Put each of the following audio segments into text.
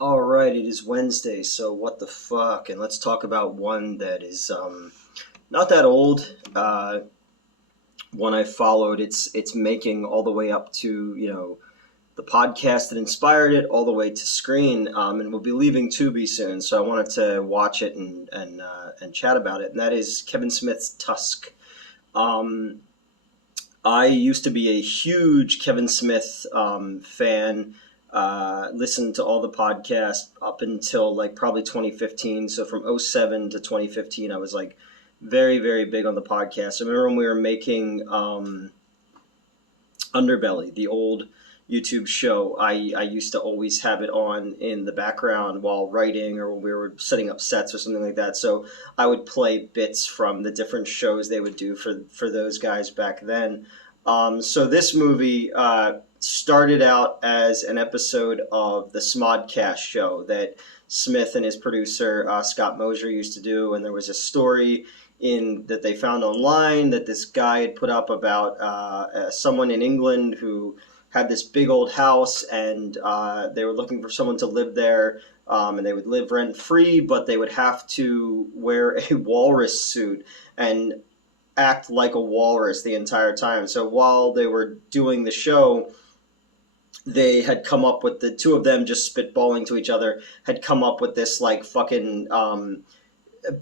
All right, it is Wednesday, so what the fuck? And let's talk about one that is not that old. One I followed. It's making all the way up to the podcast that inspired it, all the way to screen, and we'll be leaving Tubi soon. So I wanted to watch it and chat about it. And that is Kevin Smith's Tusk. Um, I used to be a huge Kevin Smith fan. Listened to all the podcasts up until like probably 2015. So from '07 to 2015, I was like very, very big on the podcast. I remember when we were making Underbelly, the old YouTube show. I used to always have it on in the background while writing or when we were setting up sets or something like that. So I would play bits from the different shows they would do for those guys back then. So this movie started out as an episode of the Smodcast show that Smith and his producer Scott Mosier used to do, and there was a story in that they found online that this guy had put up about someone in England who had this big old house, and they were looking for someone to live there, and they would live rent free, but they would have to wear a walrus suit and act like a walrus the entire time. So while they were doing the show, they had come up with the two of them just spitballing to each other had come up with this like fucking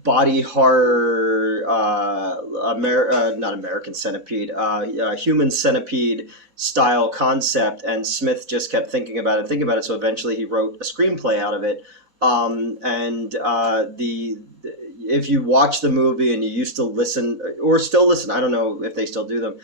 body horror, not American Centipede, Human Centipede style concept, and Smith just kept thinking about it. So eventually, he wrote a screenplay out of it. And the If you watch the movie and you used to listen or still listen, I don't know if they still do them.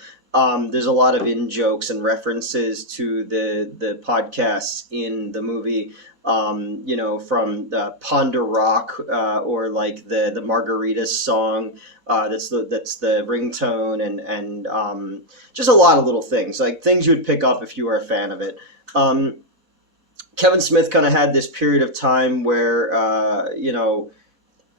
There's a lot of in jokes and references to the podcasts in the movie, from Ponder Rock, or like the Margaritas song. That's the ringtone, and just a lot of little things, like things you would pick up if you were a fan of it. Um, Kevin Smith kind of had this period of time where,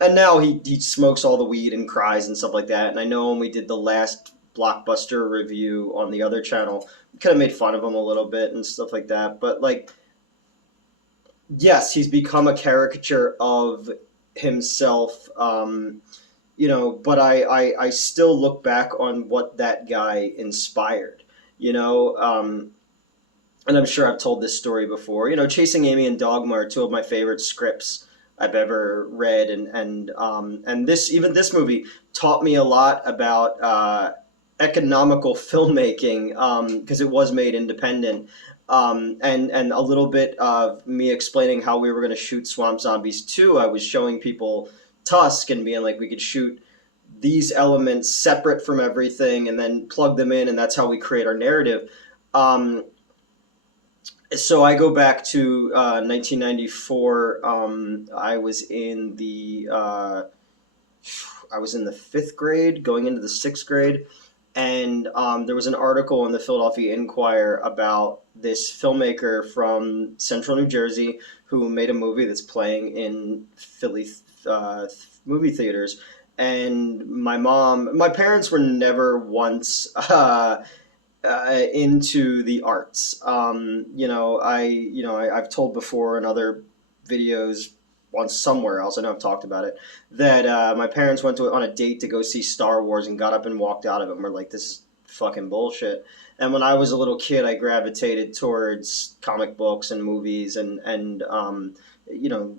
and now he smokes all the weed and cries and stuff like that. And I know when we did the last Blockbuster review on the other channel, we kind of made fun of him a little bit and stuff like that. But like, yes, he's become a caricature of himself. But I still look back on what that guy inspired. You know, and I'm sure I've told this story before. Chasing Amy and Dogma are two of my favorite scripts I've ever read, and this movie taught me a lot about economical filmmaking, because it was made independent, and a little bit of me explaining how we were going to shoot Swamp Zombies 2. I was showing people Tusk and being like, we could shoot these elements separate from everything and then plug them in, and that's how we create our narrative. Um, so I go back to 1994. I was in the fifth grade, going into the sixth grade, and there was an article in the Philadelphia Inquirer about this filmmaker from Central New Jersey who made a movie that's playing in Philly movie theaters. And my parents were never once into the arts. I've told before in other videos, once somewhere else, I know I've talked about it, that my parents went on a date to go see Star Wars and got up and walked out of it. And we're like, this is fucking bullshit. And when I was a little kid, I gravitated towards comic books and movies and you know,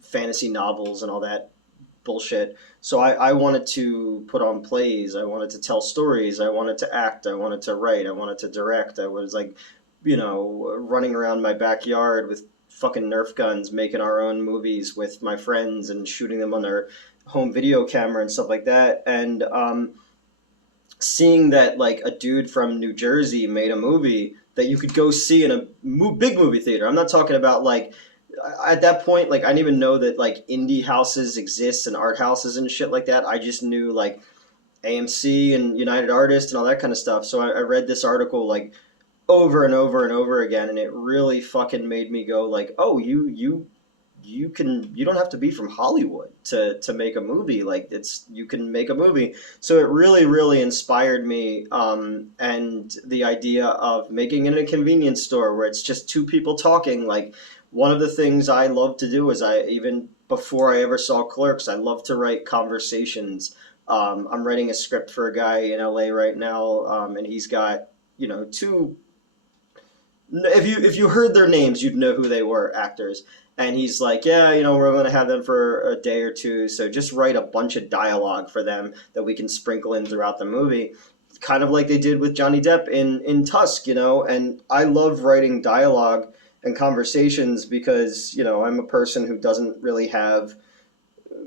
fantasy novels and all that bullshit. So I wanted to put on plays. I wanted to tell stories. I wanted to act. I wanted to write. I wanted to direct. I was like, running around my backyard with fucking Nerf guns, making our own movies with my friends and shooting them on their home video camera and stuff like that. And seeing that like a dude from New Jersey made a movie that you could go see in a big movie theater. I'm not talking about like at that point, like I didn't even know that like indie houses exist and art houses and shit like that. I just knew like AMC and United Artists and all that kind of stuff. So I read this article like over and over and over again, and it really fucking made me go like, oh, you you don't have to be from Hollywood to make a movie. Like, it's you can make a movie. So it really really inspired me, and the idea of making it in a convenience store where it's just two people talking. Like, one of the things I love to do is, I even before I ever saw Clerks, I love to write conversations. I'm writing a script for a guy in LA right now, and he's got, two, if you heard their names, you'd know who they were, actors. And he's like, yeah, we're going to have them for a day or two, so just write a bunch of dialogue for them that we can sprinkle in throughout the movie, kind of like they did with Johnny Depp in Tusk, And I love writing dialogue and conversations because, I'm a person who doesn't really have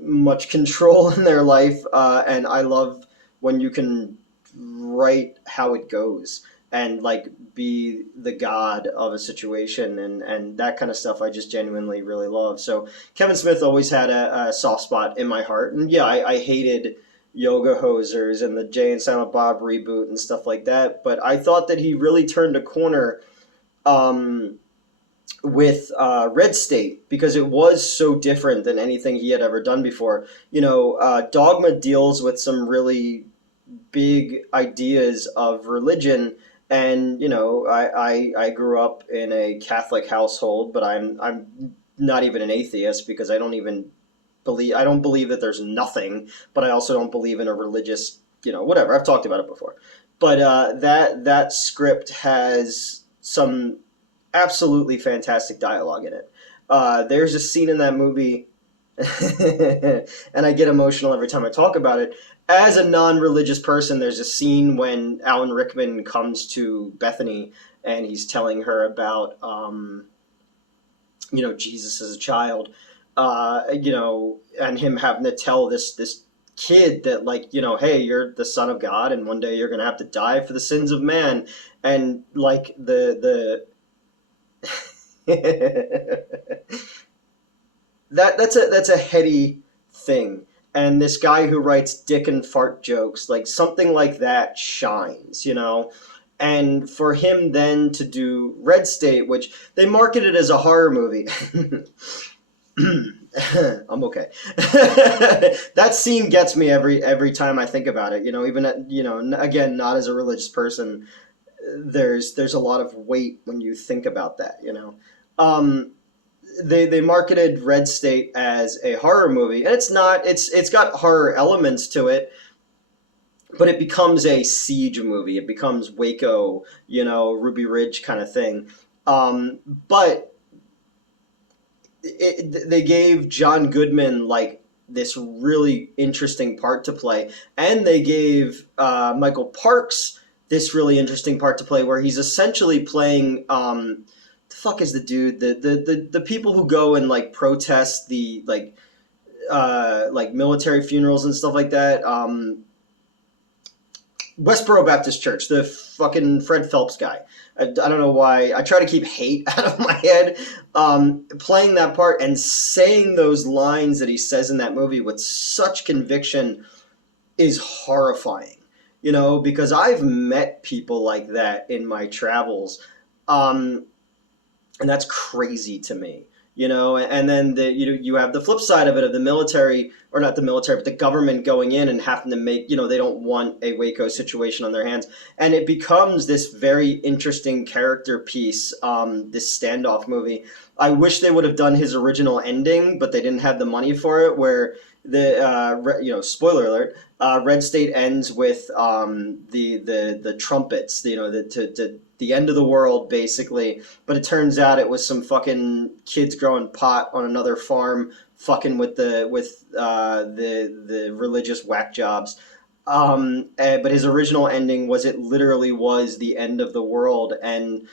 much control in their life, and I love when you can write how it goes and like be the god of a situation, and that kind of stuff I just genuinely really love. So Kevin Smith always had a soft spot in my heart, and yeah, I hated Yoga Hosers and the Jay and Silent Bob reboot and stuff like that, but I thought that he really turned a corner, with Red State, because it was so different than anything he had ever done before. Dogma deals with some really big ideas of religion, and I grew up in a Catholic household, but I'm not even an atheist, because I don't believe that there's nothing, but I also don't believe in a religious, whatever. I've talked about it before, but that script has some absolutely fantastic dialogue in it. There's a scene in that movie, and I get emotional every time I talk about it. As a non-religious person, there's a scene when Alan Rickman comes to Bethany and he's telling her about, Jesus as a child, and him having to tell this kid that, like, hey, you're the son of God, and one day you're gonna have to die for the sins of man, and like the that's a heady thing, and this guy who writes dick and fart jokes, like something like that shines, and for him then to do Red State, which they marketed as a horror movie. I'm okay. That scene gets me every time I think about it, even again, not as a religious person, there's a lot of weight when you think about that. They marketed Red State as a horror movie, and it's not. It's got horror elements to it, but it becomes a siege movie. It becomes Waco, Ruby Ridge kind of thing. But they gave John Goodman like this really interesting part to play, and they gave Michael Parks this really interesting part to play, where he's essentially playing, the fuck is the dude, the people who go and like protest the like military funerals and stuff like that. Westboro Baptist Church, the fucking Fred Phelps guy. I don't know why I try to keep hate out of my head. Playing that part and saying those lines that he says in that movie with such conviction is horrifying. Because I've met people like that in my travels, and that's crazy to me. And then you have the flip side of it, of the military, or not the military, but the government going in and having to make, they don't want a Waco situation on their hands, and it becomes this very interesting character piece, this standoff movie. I wish they would have done his original ending, but they didn't have the money for it, where spoiler alert, Red State ends with the trumpets, the end of the world, basically. But it turns out it was some fucking kids growing pot on another farm, fucking with the religious whack jobs. But his original ending was, it literally was the end of the world, and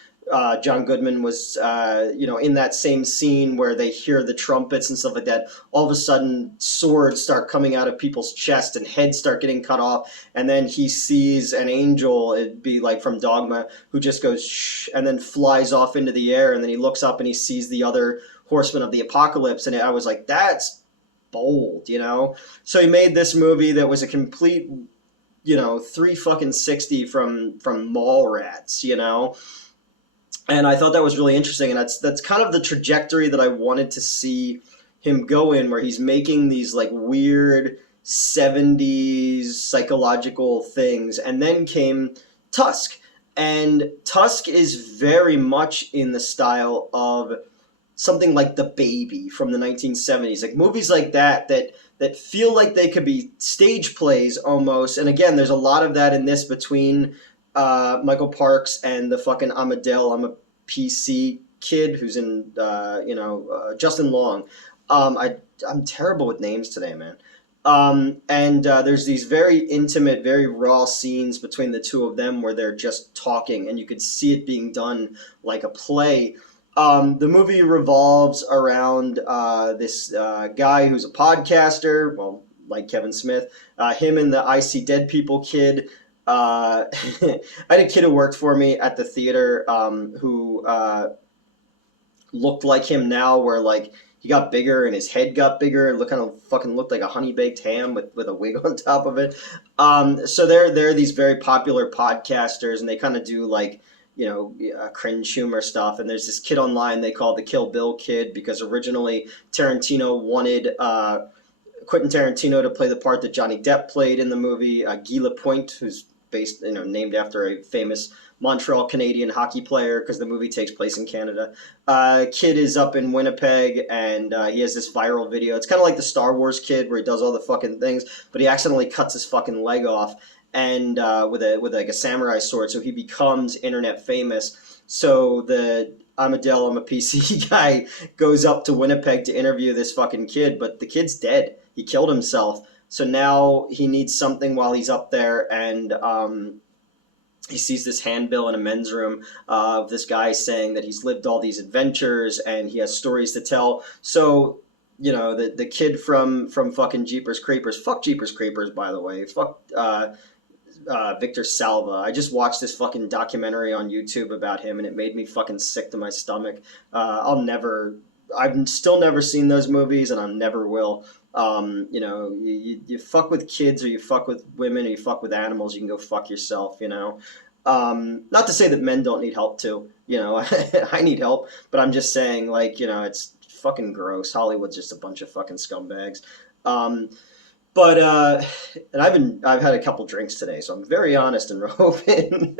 John Goodman was, in that same scene where they hear the trumpets and stuff like that. All of a sudden, swords start coming out of people's chest and heads start getting cut off. And then he sees an angel, it'd be like from Dogma, who just goes shh, and then flies off into the air. And then he looks up and he sees the other horsemen of the apocalypse. And I was like, that's bold, So he made this movie that was a complete, 360 from Mallrats, And I thought that was really interesting, and that's kind of the trajectory that I wanted to see him go in where he's making these like weird 70s psychological things. And then came Tusk. And Tusk is very much in the style of something like The Baby from the 1970s, like movies like that feel like they could be stage plays almost. And again, there's a lot of that in this between Michael Parks and the fucking I'm a PC kid who's in Justin Long. I'm terrible with names today, man. And there's these very intimate, very raw scenes between the two of them where they're just talking, and you could see it being done like a play. The movie revolves around this guy who's a podcaster, well, like Kevin Smith. Him and the I See Dead People kid. I had a kid who worked for me at the theater who looked like him now, where like he got bigger and his head got bigger and kind of fucking looked like a honey baked ham with a wig on top of it. So they're these very popular podcasters, and they kind of do like cringe humor stuff. And there's this kid online they call the Kill Bill kid because originally Tarantino wanted Quentin Tarantino to play the part that Johnny Depp played in the movie. Guy Lapointe, who's based, named after a famous Montreal Canadian hockey player because the movie takes place in Canada. Kid is up in Winnipeg, and he has this viral video. It's kind of like the Star Wars kid where he does all the fucking things, but he accidentally cuts his fucking leg off and with like a samurai sword, so he becomes internet famous. So the I'm a PC guy goes up to Winnipeg to interview this fucking kid, but the kid's dead. He killed himself. So now he needs something while he's up there, and he sees this handbill in a men's room of this guy saying that he's lived all these adventures and he has stories to tell. So, the kid from fucking Jeepers Creepers, fuck Jeepers Creepers, by the way, fuck Victor Salva. I just watched this fucking documentary on YouTube about him, and it made me fucking sick to my stomach. I've still never seen those movies, and I never will. You fuck with kids, or you fuck with women, or you fuck with animals, you can go fuck yourself, Not to say that men don't need help too, I need help, but I'm just saying, like, it's fucking gross. Hollywood's just a bunch of fucking scumbags. But and I've had a couple drinks today, so I'm very honest and open.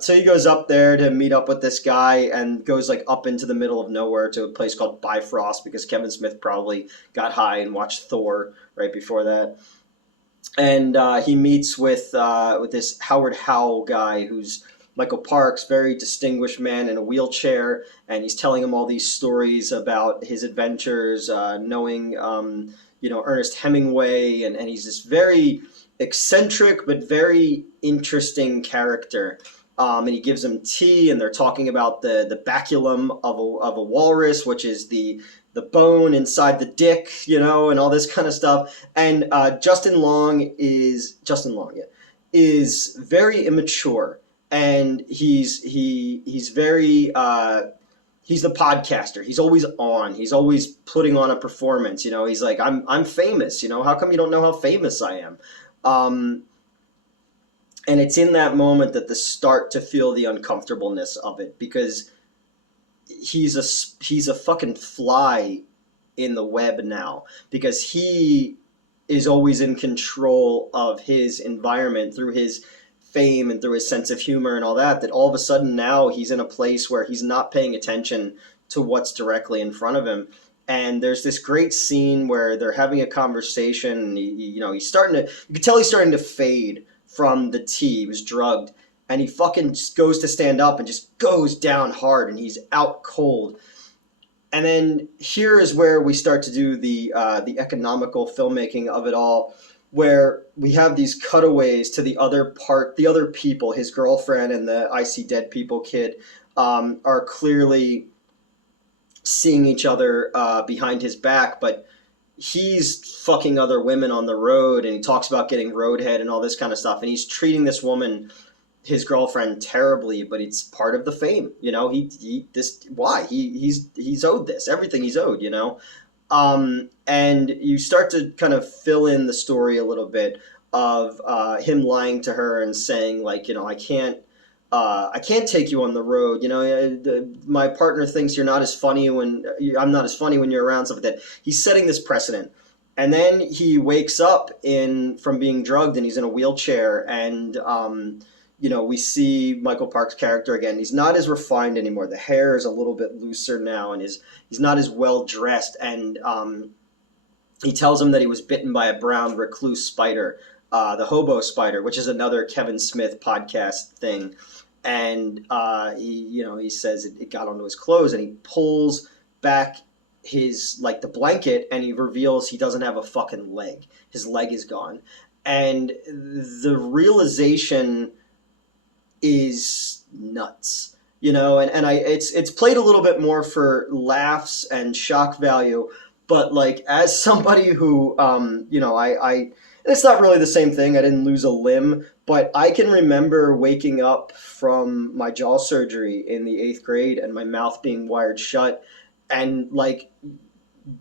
So he goes up there to meet up with this guy and goes like up into the middle of nowhere to a place called Bifrost because Kevin Smith probably got high and watched Thor right before that. And he meets with this Howard Howell guy who's Michael Parks, very distinguished man in a wheelchair, and he's telling him all these stories about his adventures, knowing Ernest Hemingway, and he's this very eccentric but very interesting character. And he gives him tea, and they're talking about the baculum of a walrus, which is the bone inside the dick, and all this kind of stuff. And Justin Long, is very immature, and he's very he's the podcaster. He's always on. He's always putting on a performance. He's like, I'm famous. How come you don't know how famous I am? And it's in that moment that they start to feel the uncomfortableness of it, because he's a fucking fly in the web now, because he is always in control of his environment through his fame and through his sense of humor and all that all of a sudden now he's in a place where he's not paying attention to what's directly in front of him. And there's this great scene where they're having a conversation, and he's starting to, you can tell he's starting to fade from the tea. He was drugged, and he fucking just goes to stand up and just goes down hard, and he's out cold. And then here is where we start to do the economical filmmaking of it all, where we have these cutaways to the other people, his girlfriend and the I See Dead People kid, are clearly seeing each other behind his back, but he's fucking other women on the road, and he talks about getting roadhead and all this kind of stuff, and he's treating this woman, his girlfriend, terribly, but it's part of the fame, he's owed this, everything he's owed, and you start to kind of fill in the story a little bit of him lying to her and saying, like, I can't I can't take you on the road. My partner thinks you're not as funny when I'm not as funny when you're around, stuff like that. He's setting this precedent, and then he wakes up in from being drugged, and he's in a wheelchair, and we see Michael Park's character again. He's not as refined anymore. The hair is a little bit looser now, and he's not as well dressed, and he tells him that he was bitten by a brown recluse spider, the hobo spider, which is another Kevin Smith podcast thing. And he says it got onto his clothes, and he pulls back his the blanket, and he reveals he doesn't have a fucking leg. His leg is gone, and the realization is nuts. It's played a little bit more for laughs and shock value, but as somebody who I it's not really the same thing. I didn't lose a limb, but I can remember waking up from my jaw surgery in the 8th grade and my mouth being wired shut, and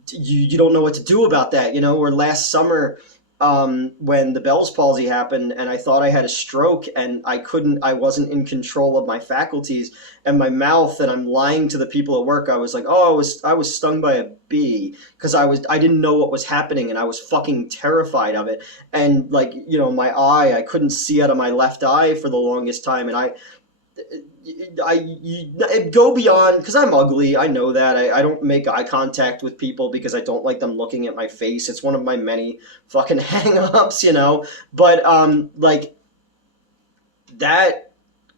you don't know what to do about that, or last summer, when the Bell's palsy happened, and I thought I had a stroke, and I wasn't in control of my faculties and my mouth, and I'm lying to the people at work. I was like, oh, I was stung by a bee, because I didn't know what was happening, and I was fucking terrified of it. And my eye, I couldn't see out of my left eye for the longest time, and I go beyond, because I'm ugly. I know that. I don't make eye contact with people because I don't like them looking at my face. It's one of my many fucking hang-ups, But that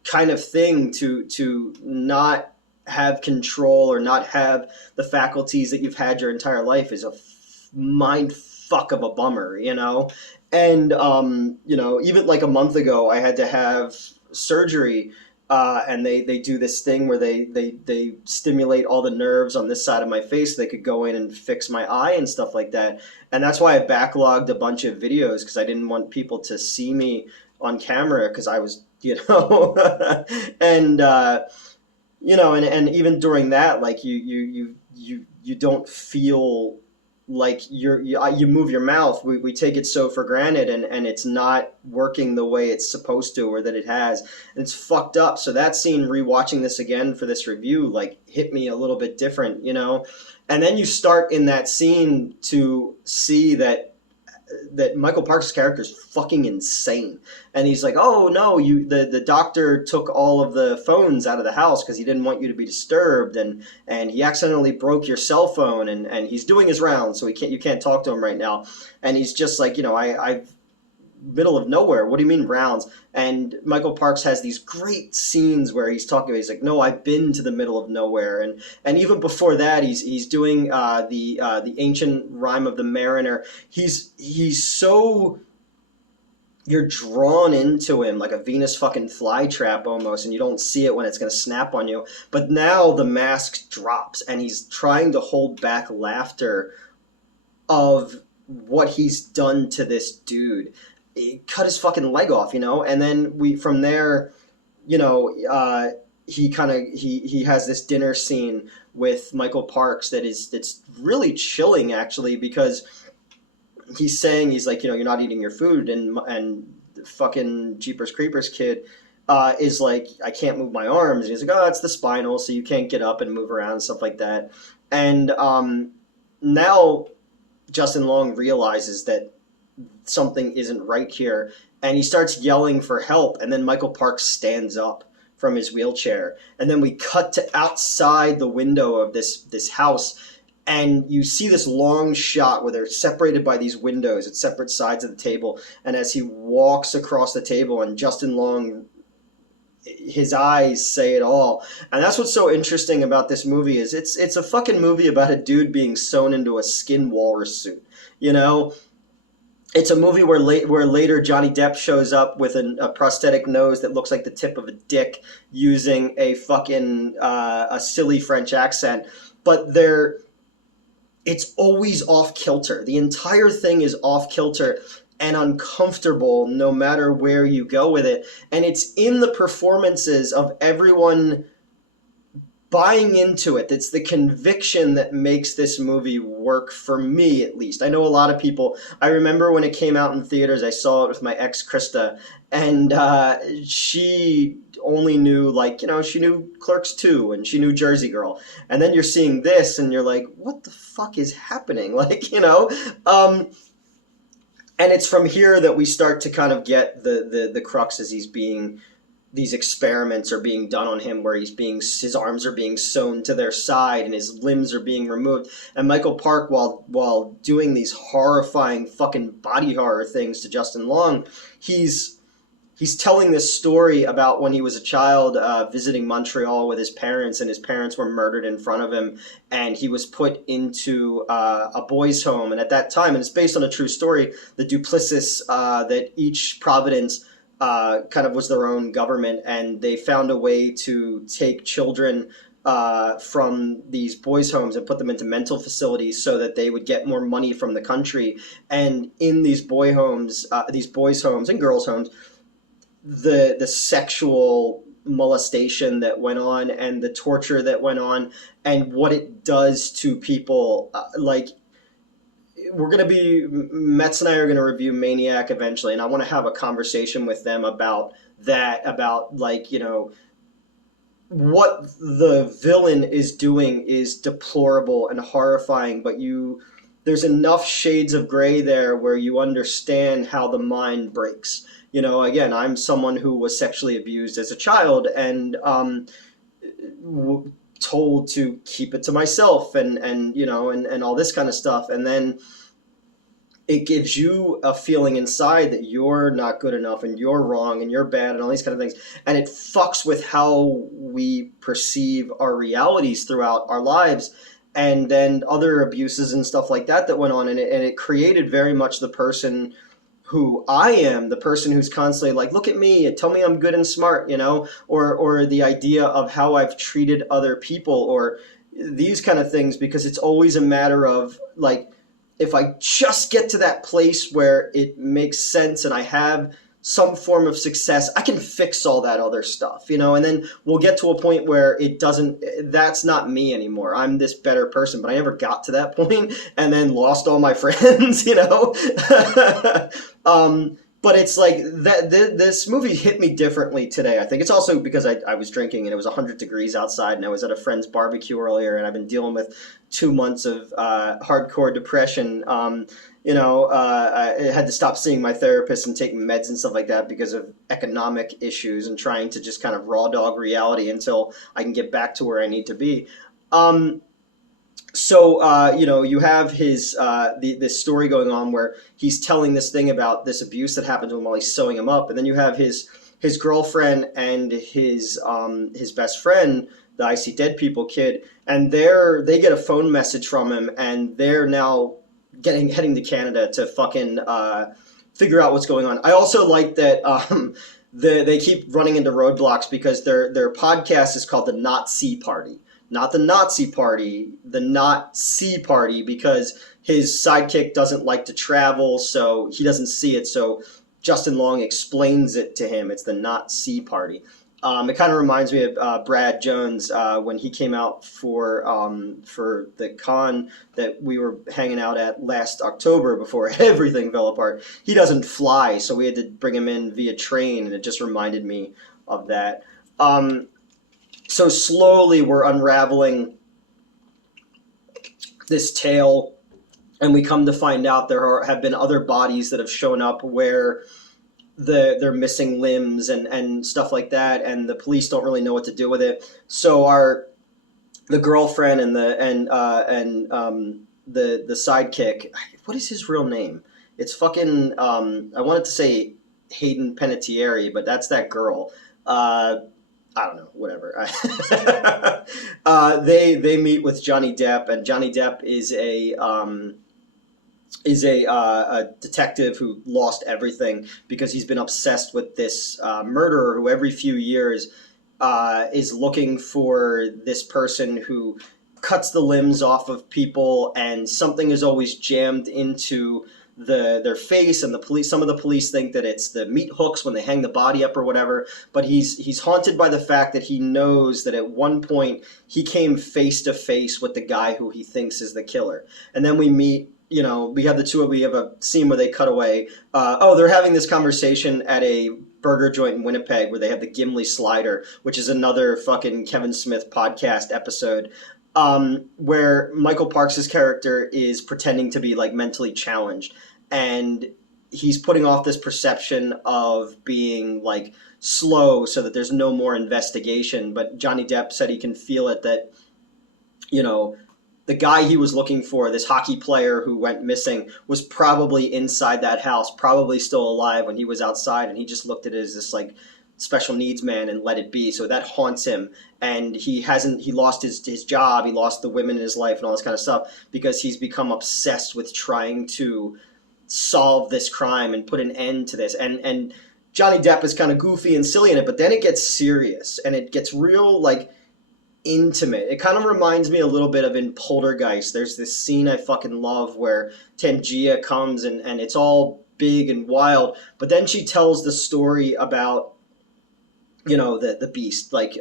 kind of thing, to not have control or not have the faculties that you've had your entire life, is a mind fuck of a bummer, And even a month ago, I had to have surgery. And they do this thing where they stimulate all the nerves on this side of my face so they could go in and fix my eye and stuff like that. And that's why I backlogged a bunch of videos, because I didn't want people to see me on camera, because I was, and and even during that, you don't feel like you move your mouth. We take it so for granted, and it's not working the way it's supposed to, or that it has, and it's fucked up. So that scene, rewatching this again for this review, hit me a little bit different, and then you start in that scene to see that Michael Park's character is fucking insane, and he's like, oh no, the doctor took all of the phones out of the house because he didn't want you to be disturbed, and he accidentally broke your cell phone, and he's doing his rounds, so you can't talk to him right now. And he's just like, I've middle of nowhere. What do you mean rounds? And Michael Parks has these great scenes where he's talking. He's like, no, I've been to the middle of nowhere. And even before that, he's doing the ancient rhyme of the mariner. He's so, you're drawn into him like a Venus fucking flytrap almost, and you don't see it when it's going to snap on you. But now the mask drops, and he's trying to hold back laughter of what he's done to this dude. He cut his fucking leg off, and then from there, he has this dinner scene with Michael Parks it's really chilling, actually, because he's saying, he's like, you're not eating your food, and the fucking Jeepers Creepers kid is like, I can't move my arms, and he's like, oh, it's the spinal, so you can't get up and move around and stuff like that. And now Justin Long realizes that something isn't right here, and he starts yelling for help, and then Michael Parks stands up from his wheelchair, and then we cut to outside the window of this house, and you see this long shot where they're separated by these windows at separate sides of the table, and as he walks across the table, and Justin Long, his eyes say it all. And that's what's so interesting about this movie, is it's a fucking movie about a dude being sewn into a skin walrus suit, It's a movie where later Johnny Depp shows up with a prosthetic nose that looks like the tip of a dick, using a fucking a silly French accent. But it's always off kilter. The entire thing is off kilter and uncomfortable, no matter where you go with it. And it's in the performances of everyone buying into it. It's the conviction that makes this movie work for me, at least. I know a lot of people. I remember when it came out in theaters, I saw it with my ex Krista, and she only knew, like, she knew Clerks 2 and she knew Jersey Girl. And then you're seeing this and you're like, what the fuck is happening? And it's from here that we start to kind of get the crux as these experiments are being done on him, where his arms are being sewn to their side and his limbs are being removed. And Michael Park, while doing these horrifying fucking body horror things to Justin Long, he's telling this story about when he was a child, visiting Montreal with his parents, and his parents were murdered in front of him, and he was put into a boys' home. And at that time, and it's based on a true story, the Duplessis, that each province kind of was their own government, and they found a way to take children from these boys' homes and put them into mental facilities so that they would get more money from the country. And in these boys' homes and girls' homes, the sexual molestation that went on and the torture that went on and what it does to people, Metz and I are going to review Maniac eventually, and I want to have a conversation with them about that, about what the villain is doing is deplorable and horrifying, but there's enough shades of gray there where you understand how the mind breaks. Again, I'm someone who was sexually abused as a child and told to keep it to myself and all this kind of stuff. And then it gives you a feeling inside that you're not good enough and you're wrong and you're bad and all these kind of things. And it fucks with how we perceive our realities throughout our lives. And then other abuses and stuff like that went on. And it created very much the person who I am, the person who's constantly like, look at me and tell me I'm good and smart, or the idea of how I've treated other people or these kind of things, because it's always a matter of like, if I just get to that place where it makes sense and I have some form of success, I can fix all that other stuff, and then we'll get to a point where that's not me anymore. I'm this better person, but I never got to that point and then lost all my friends, But it's like that. This movie hit me differently today. I think it's also because I was drinking and it was 100 degrees outside, and I was at a friend's barbecue earlier, and I've been dealing with 2 months of hardcore depression. I had to stop seeing my therapist and taking meds and stuff like that because of economic issues and trying to just kind of raw dog reality until I can get back to where I need to be. You have his this story going on where he's telling this thing about this abuse that happened to him while he's sewing him up, and then you have his girlfriend and his best friend, the I See Dead People kid, and they get a phone message from him, and they're now heading to Canada to fucking figure out what's going on. I also like that they keep running into roadblocks because their podcast is called the Not See Party. Not the Nazi Party, the Not See Party, because his sidekick doesn't like to travel, so he doesn't see it. So Justin Long explains it to him. It's the Not See Party. It kind of reminds me of Brad Jones when he came out for the con that we were hanging out at last October before everything fell apart. He doesn't fly, so we had to bring him in via train, and it just reminded me of that. So slowly we're unraveling this tale, and we come to find out there have been other bodies that have shown up where they're missing limbs and stuff like that, and the police don't really know what to do with it. So the girlfriend and the sidekick, what is his real name? It's fucking I wanted to say Hayden Panettiere, but that's that girl. I don't know, whatever. They meet with Johnny Depp, and Johnny Depp is a detective who lost everything because he's been obsessed with this murderer who every few years is looking for this person who cuts the limbs off of people, and something is always jammed into their face, and the police. Some of the police think that it's the meat hooks when they hang the body up or whatever. But he's haunted by the fact that he knows that at one point he came face to face with the guy who he thinks is the killer. And then we meet. We have we have a scene where they cut away. They're having this conversation at a burger joint in Winnipeg where they have the Gimli slider, which is another fucking Kevin Smith podcast episode, where Michael Parks' character is pretending to be like mentally challenged, and he's putting off this perception of being like slow so that there's no more investigation. But Johnny Depp said he can feel it, that the guy he was looking for, this hockey player who went missing, was probably inside that house, probably still alive when he was outside, and he just looked at it as this like special needs man and let it be. So that haunts him, and he lost his job, he lost the women in his life and all this kind of stuff because he's become obsessed with trying to solve this crime and put an end to this. And Johnny Depp is kind of goofy and silly in it, but then it gets serious and it gets real, like, intimate. It kind of reminds me a little bit of in Poltergeist. There's this scene I fucking love where Tangia comes and it's all big and wild, but then she tells the story about the beast. Like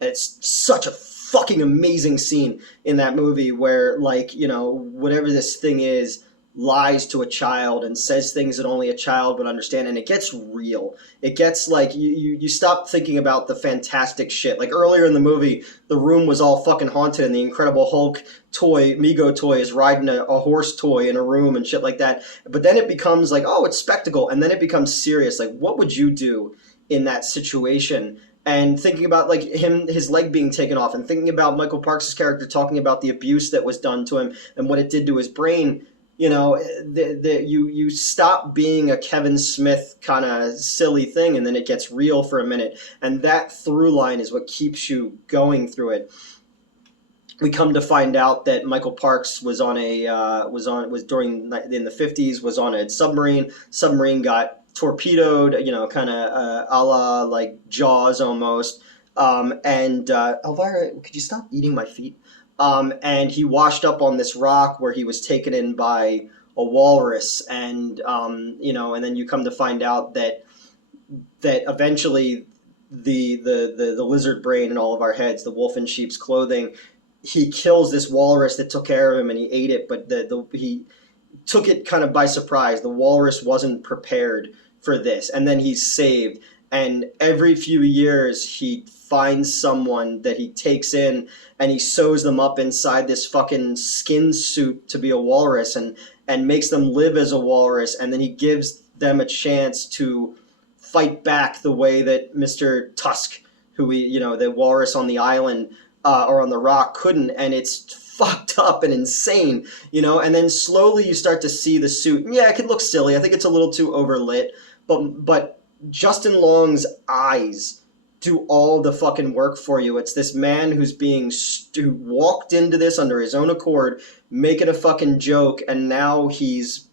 it's such a fucking amazing scene in that movie where whatever this thing is lies to a child and says things that only a child would understand, and it gets real. It gets like you stop thinking about the fantastic shit. Like earlier in the movie, the room was all fucking haunted and the Incredible Hulk Mego toy is riding a horse toy in a room and shit like that. But then it becomes like, oh, it's spectacle, and then it becomes serious. Like, what would you do in that situation? And thinking about like his leg being taken off, and thinking about Michael Parks' character talking about the abuse that was done to him and what it did to his brain. You stop being a Kevin Smith kind of silly thing, and then it gets real for a minute, and that through line is what keeps you going through it. We come to find out that Michael Parks was during in the 50s, was on a submarine. Submarine got torpedoed, kind of a la like Jaws almost. Elvira, could you stop eating my feet? And he washed up on this rock where he was taken in by a walrus, and and then you come to find out that eventually the lizard brain in all of our heads, the wolf in sheep's clothing, he kills this walrus that took care of him and he ate it, but he took it kind of by surprise. The walrus wasn't prepared for this, and then he's saved. And every few years he finds someone that he takes in and he sews them up inside this fucking skin suit to be a walrus, and makes them live as a walrus, and then he gives them a chance to fight back the way that Mr. Tusk, who the walrus on the island or on the rock, couldn't. And it's fucked up and insane, and then slowly you start to see the suit. And yeah, it can look silly. I think it's a little too overlit, but Justin Long's eyes do all the fucking work for you. It's this man who walked into this under his own accord, making a fucking joke, and now he's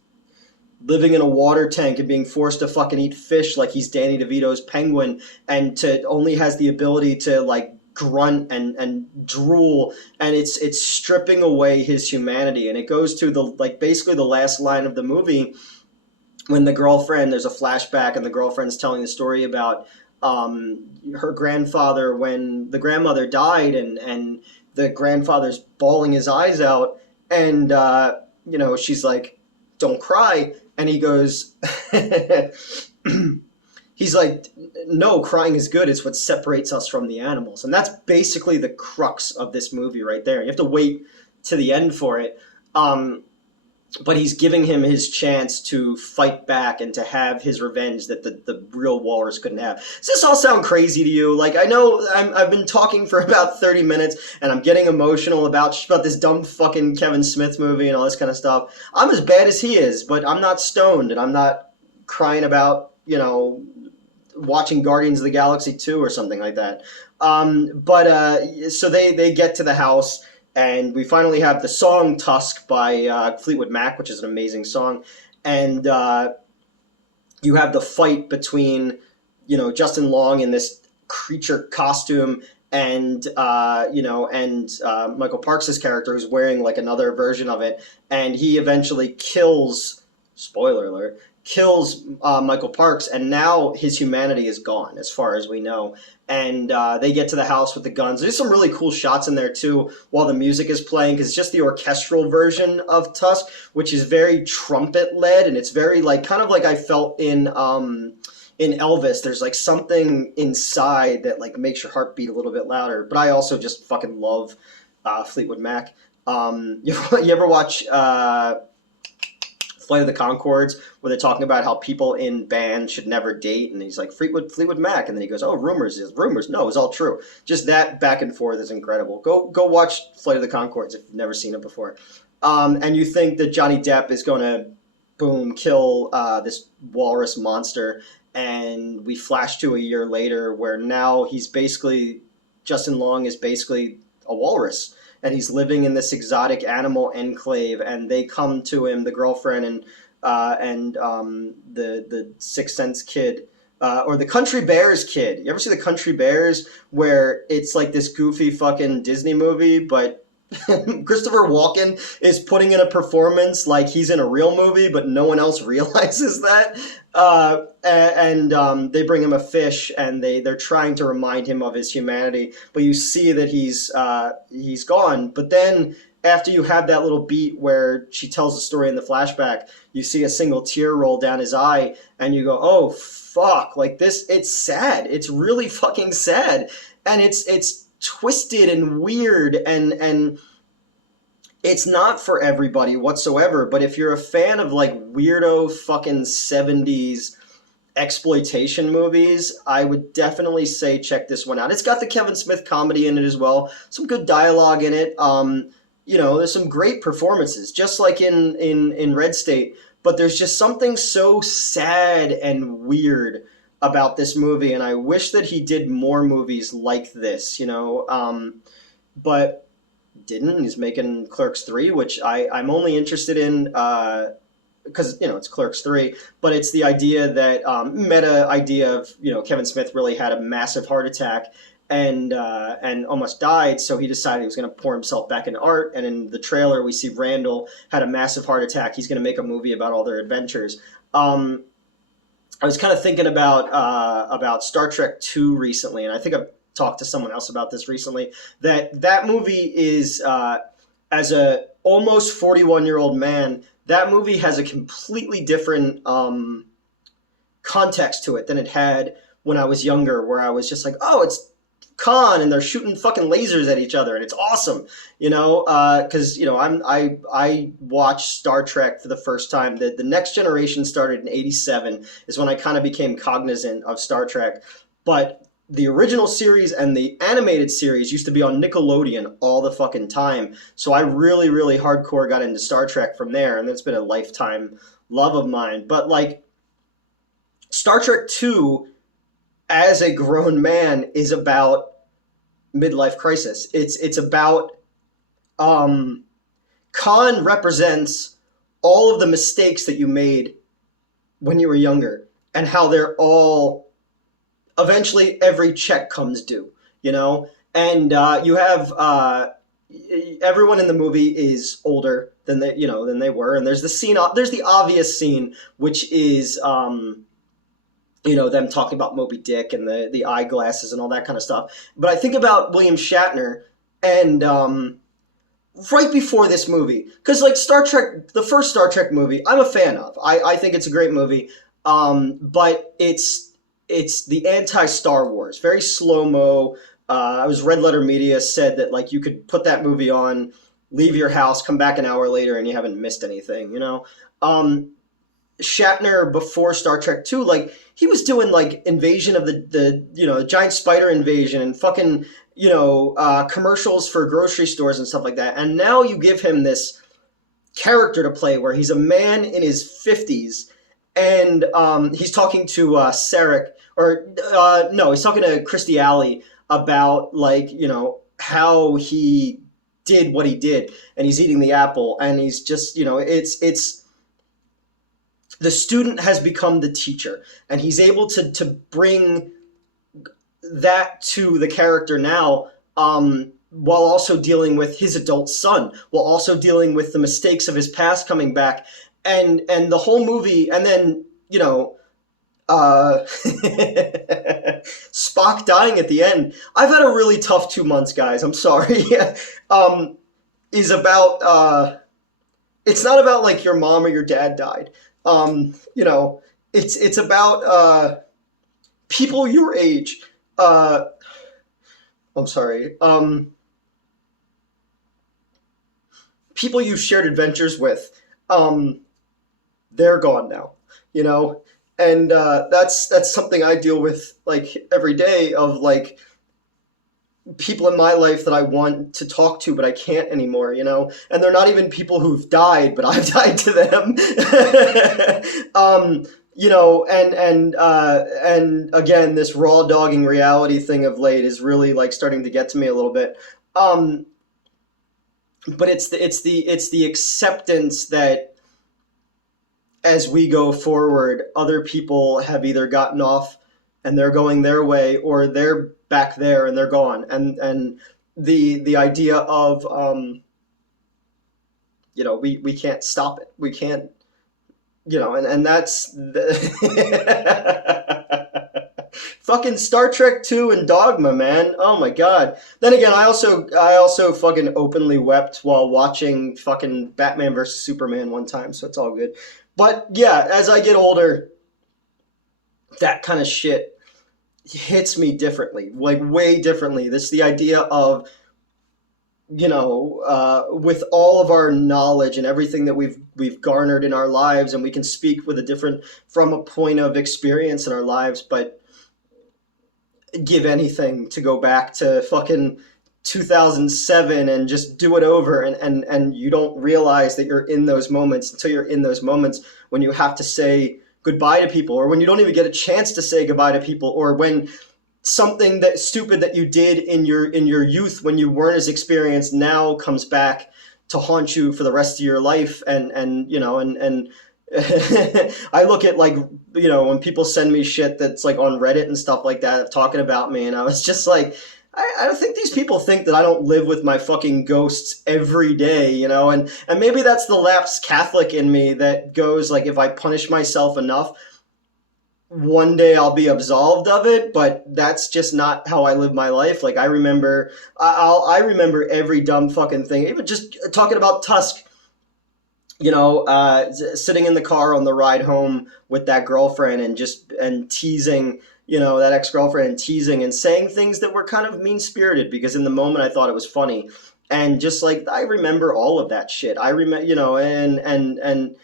living in a water tank and being forced to fucking eat fish like he's Danny DeVito's Penguin, and only has the ability to like grunt and drool, and it's stripping away his humanity. And it goes to basically the last line of the movie, when there's a flashback and the girlfriend's telling the story about her grandfather when the grandmother died, and the grandfather's bawling his eyes out, and she's like, don't cry, and he goes he's like, no, crying is good, it's what separates us from the animals. And that's basically the crux of this movie right there. You have to wait to the end for it. But he's giving him his chance to fight back and to have his revenge that the real walrus couldn't have. Does this all sound crazy to you? Like, I know I've been talking for about 30 minutes and I'm getting emotional about this dumb fucking Kevin Smith movie and all this kind of stuff. I'm as bad as he is, but I'm not stoned, and I'm not crying about, watching Guardians of the Galaxy 2 or something like that. So they get to the house, and we finally have the song Tusk by Fleetwood Mac, which is an amazing song. And you have the fight between, Justin Long in this creature costume and Michael Parks' character, who's wearing like another version of it. And he eventually kills spoiler alert, kills Michael Parks, and now his humanity is gone, as far as we know. And they get to the house with the guns. There's some really cool shots in there too, while the music is playing, because it's just the orchestral version of Tusk, which is very trumpet led, and it's very like kind of like I felt in Elvis. There's like something inside that like makes your heart beat a little bit louder. But I also just fucking love Fleetwood Mac. You ever watch Flight of the Conchords, where they're talking about how people in bands should never date, and he's like Fleetwood Mac, and then he goes, "Oh, rumors is rumors. No, it's all true." Just that back and forth is incredible. Go watch Flight of the Conchords if you've never seen it before. And you think that Johnny Depp is going to boom kill this walrus monster, and we flash to a year later where now he's basically Justin Long is basically a walrus, and he's living in this exotic animal enclave, and they come to him, the girlfriend and the Sixth Sense kid, or the Country Bears kid. You ever see the Country Bears, where it's like this goofy fucking Disney movie, but Christopher Walken is putting in a performance like he's in a real movie, but no one else realizes that. They bring him a fish, and they're trying to remind him of his humanity, but you see that he's gone. But then after you have that little beat where she tells the story in the flashback, you see a single tear roll down his eye, and you go, "Oh fuck!" Like this, it's sad. It's really fucking sad, and it's twisted and weird, and it's not for everybody whatsoever. But if you're a fan of like weirdo fucking 70s exploitation movies, I would definitely say check this one out. It's got the Kevin Smith comedy in it as well, some good dialogue in it. There's some great performances, just like in Red State, but there's just something so sad and weird about this movie, and I wish that he did more movies like this, but didn't. He's making Clerks 3, which I'm only interested in because, it's Clerks 3, but it's the idea that, meta idea of, Kevin Smith really had a massive heart attack and almost died, so he decided he was going to pour himself back into art, and in the trailer we see Randall had a massive heart attack. He's going to make a movie about all their adventures. I was kind of thinking about Star Trek II recently, and I think I've talked to someone else about this recently. That movie is, as a almost 41-year-old man, that movie has a completely different context to it than it had when I was younger, where I was just like, oh, it's Khan, and they're shooting fucking lasers at each other, and it's awesome, because I watched Star Trek for the first time. The Next Generation started in '87 is when I kind of became cognizant of Star Trek, but the original series and the animated series used to be on Nickelodeon all the fucking time, so I really, really hardcore got into Star Trek from there, and it's been a lifetime love of mine. But like Star Trek 2 as a grown man is about midlife crisis. It's about Khan represents all of the mistakes that you made when you were younger, and how they're all eventually every check comes due, and you have everyone in the movie is older than they were, and there's the obvious scene, which is them talking about Moby Dick and the eyeglasses and all that kind of stuff. But I think about William Shatner, and right before this movie, because like Star Trek, the first Star Trek movie, I'm a fan of. I think it's a great movie, but it's the anti-Star Wars, very slow-mo. I was Red Letter Media said that like you could put that movie on, leave your house, come back an hour later, and you haven't missed anything, Shatner before Star Trek 2, like he was doing like Invasion of the giant spider invasion and fucking commercials for grocery stores and stuff like that. And now you give him this character to play where he's a man in his 50s, and he's talking to Sarek, or no, he's talking to Kirstie Alley about like how he did what he did, and he's eating the apple, and he's just it's the student has become the teacher, and he's able to bring that to the character now, while also dealing with his adult son, while also dealing with the mistakes of his past coming back. and the whole movie, and then Spock dying at the end. I've had a really tough 2 months, guys. I'm sorry. um, is about it's not about like your mom or your dad died. You know, it's about people your age. Uh, I'm sorry. People you've shared adventures with. Um, they're gone now. You know, and that's something I deal with like every day. Of like people in my life that I want to talk to, but I can't anymore, and they're not even people who've died, but I've died to them. And again, this raw dogging reality thing of late is really like starting to get to me a little bit. Um, but it's the acceptance that as we go forward, other people have either gotten off and they're going their way, or they're back there and they're gone. And the idea of we can't stop it. We can't, and that's fucking Star Trek 2 and Dogma, man. Oh my god. Then again, I also fucking openly wept while watching fucking Batman versus Superman one time, so it's all good. But yeah, as I get older, that kind of shit hits me differently, like way differently. This the idea of with all of our knowledge and everything that we've garnered in our lives, and we can speak with a different from a point of experience in our lives, but give anything to go back to fucking 2007 and just do it over, and you don't realize that you're in those moments until you're in those moments when you have to say goodbye to people, or when you don't even get a chance to say goodbye to people, or when something that stupid that you did in your youth when you weren't as experienced now comes back to haunt you for the rest of your life. And I look at, like, when people send me shit that's like on Reddit and stuff like that talking about me, and I was just like, I don't think these people think that I don't live with my fucking ghosts every day, and maybe that's the lapsed Catholic in me that goes like, if I punish myself enough, one day I'll be absolved of it. But that's just not how I live my life. Like, I remember every dumb fucking thing. Even just talking about Tusk, sitting in the car on the ride home with that girlfriend, and teasing, that ex-girlfriend, and teasing and saying things that were kind of mean-spirited, because in the moment I thought it was funny. And just like, I remember all of that shit. I remember, and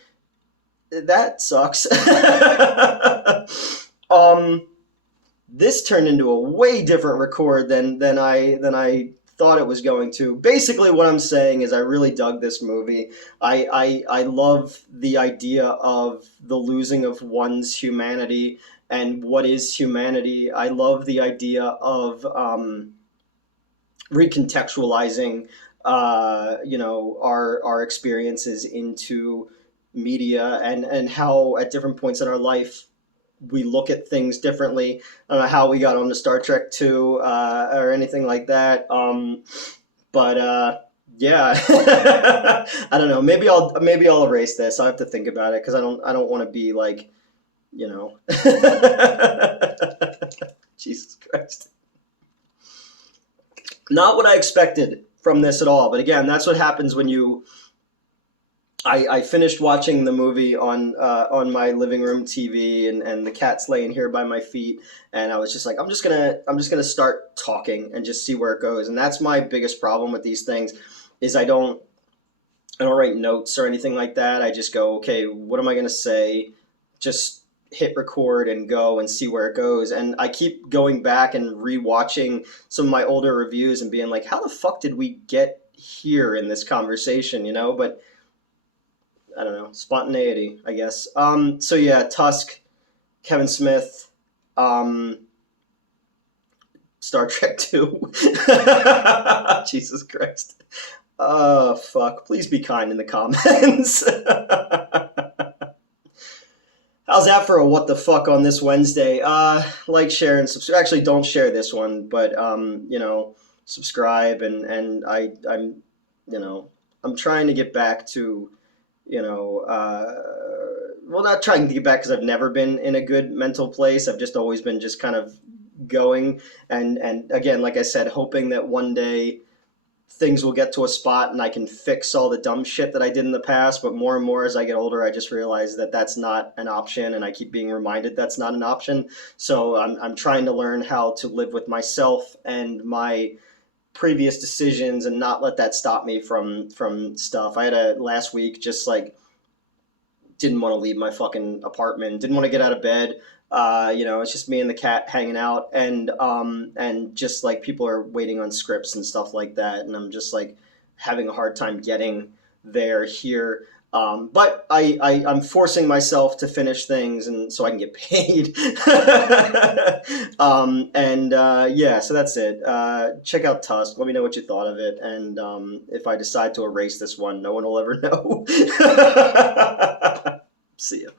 that sucks. um, this turned into a way different record than I thought it was going to. Basically, what I'm saying is I really dug this movie. I love the idea of the losing of one's humanity and what is humanity. I love the idea of recontextualizing our experiences into media, and how at different points in our life we look at things differently. I don't know how we got on to Star Trek 2 or anything like that. But yeah, I don't know. Maybe I'll erase this. I have to think about it, because I don't want to be like, Jesus Christ. Not what I expected from this at all. But again, that's what happens when you. I finished watching the movie on my living room TV, and the cat's laying here by my feet, and I was just like, I'm just gonna start talking and just see where it goes. And that's my biggest problem with these things, is I don't write notes or anything like that. I just go, okay, what am I gonna say? Just hit record and go and see where it goes. And I keep going back and rewatching some of my older reviews and being like, how the fuck did we get here in this conversation, But I don't know, spontaneity, I guess. So yeah, Tusk, Kevin Smith, Star Trek 2. Jesus Christ. Oh, fuck. Please be kind in the comments. How's that for a what the fuck on this Wednesday? Like, share, and subscribe. Actually, don't share this one, but subscribe, and I'm I'm trying to get back to you know, well, not trying to get back because I've never been in a good mental place. I've just always been just kind of going, and again, like I said, hoping that one day things will get to a spot and I can fix all the dumb shit that I did in the past. But more and more as I get older, I just realize that that's not an option, and I keep being reminded that's not an option. So I'm trying to learn how to live with myself and my previous decisions and not let that stop me from stuff. I had a last week just like didn't want to leave my fucking apartment, didn't want to get out of bed. It's just me and the cat hanging out, and just like people are waiting on scripts and stuff like that, and I'm just like having a hard time getting there here. But I'm forcing myself to finish things, and so I can get paid. Yeah, so that's it. Check out Tusk. Let me know what you thought of it, and if I decide to erase this one, no one will ever know. See ya.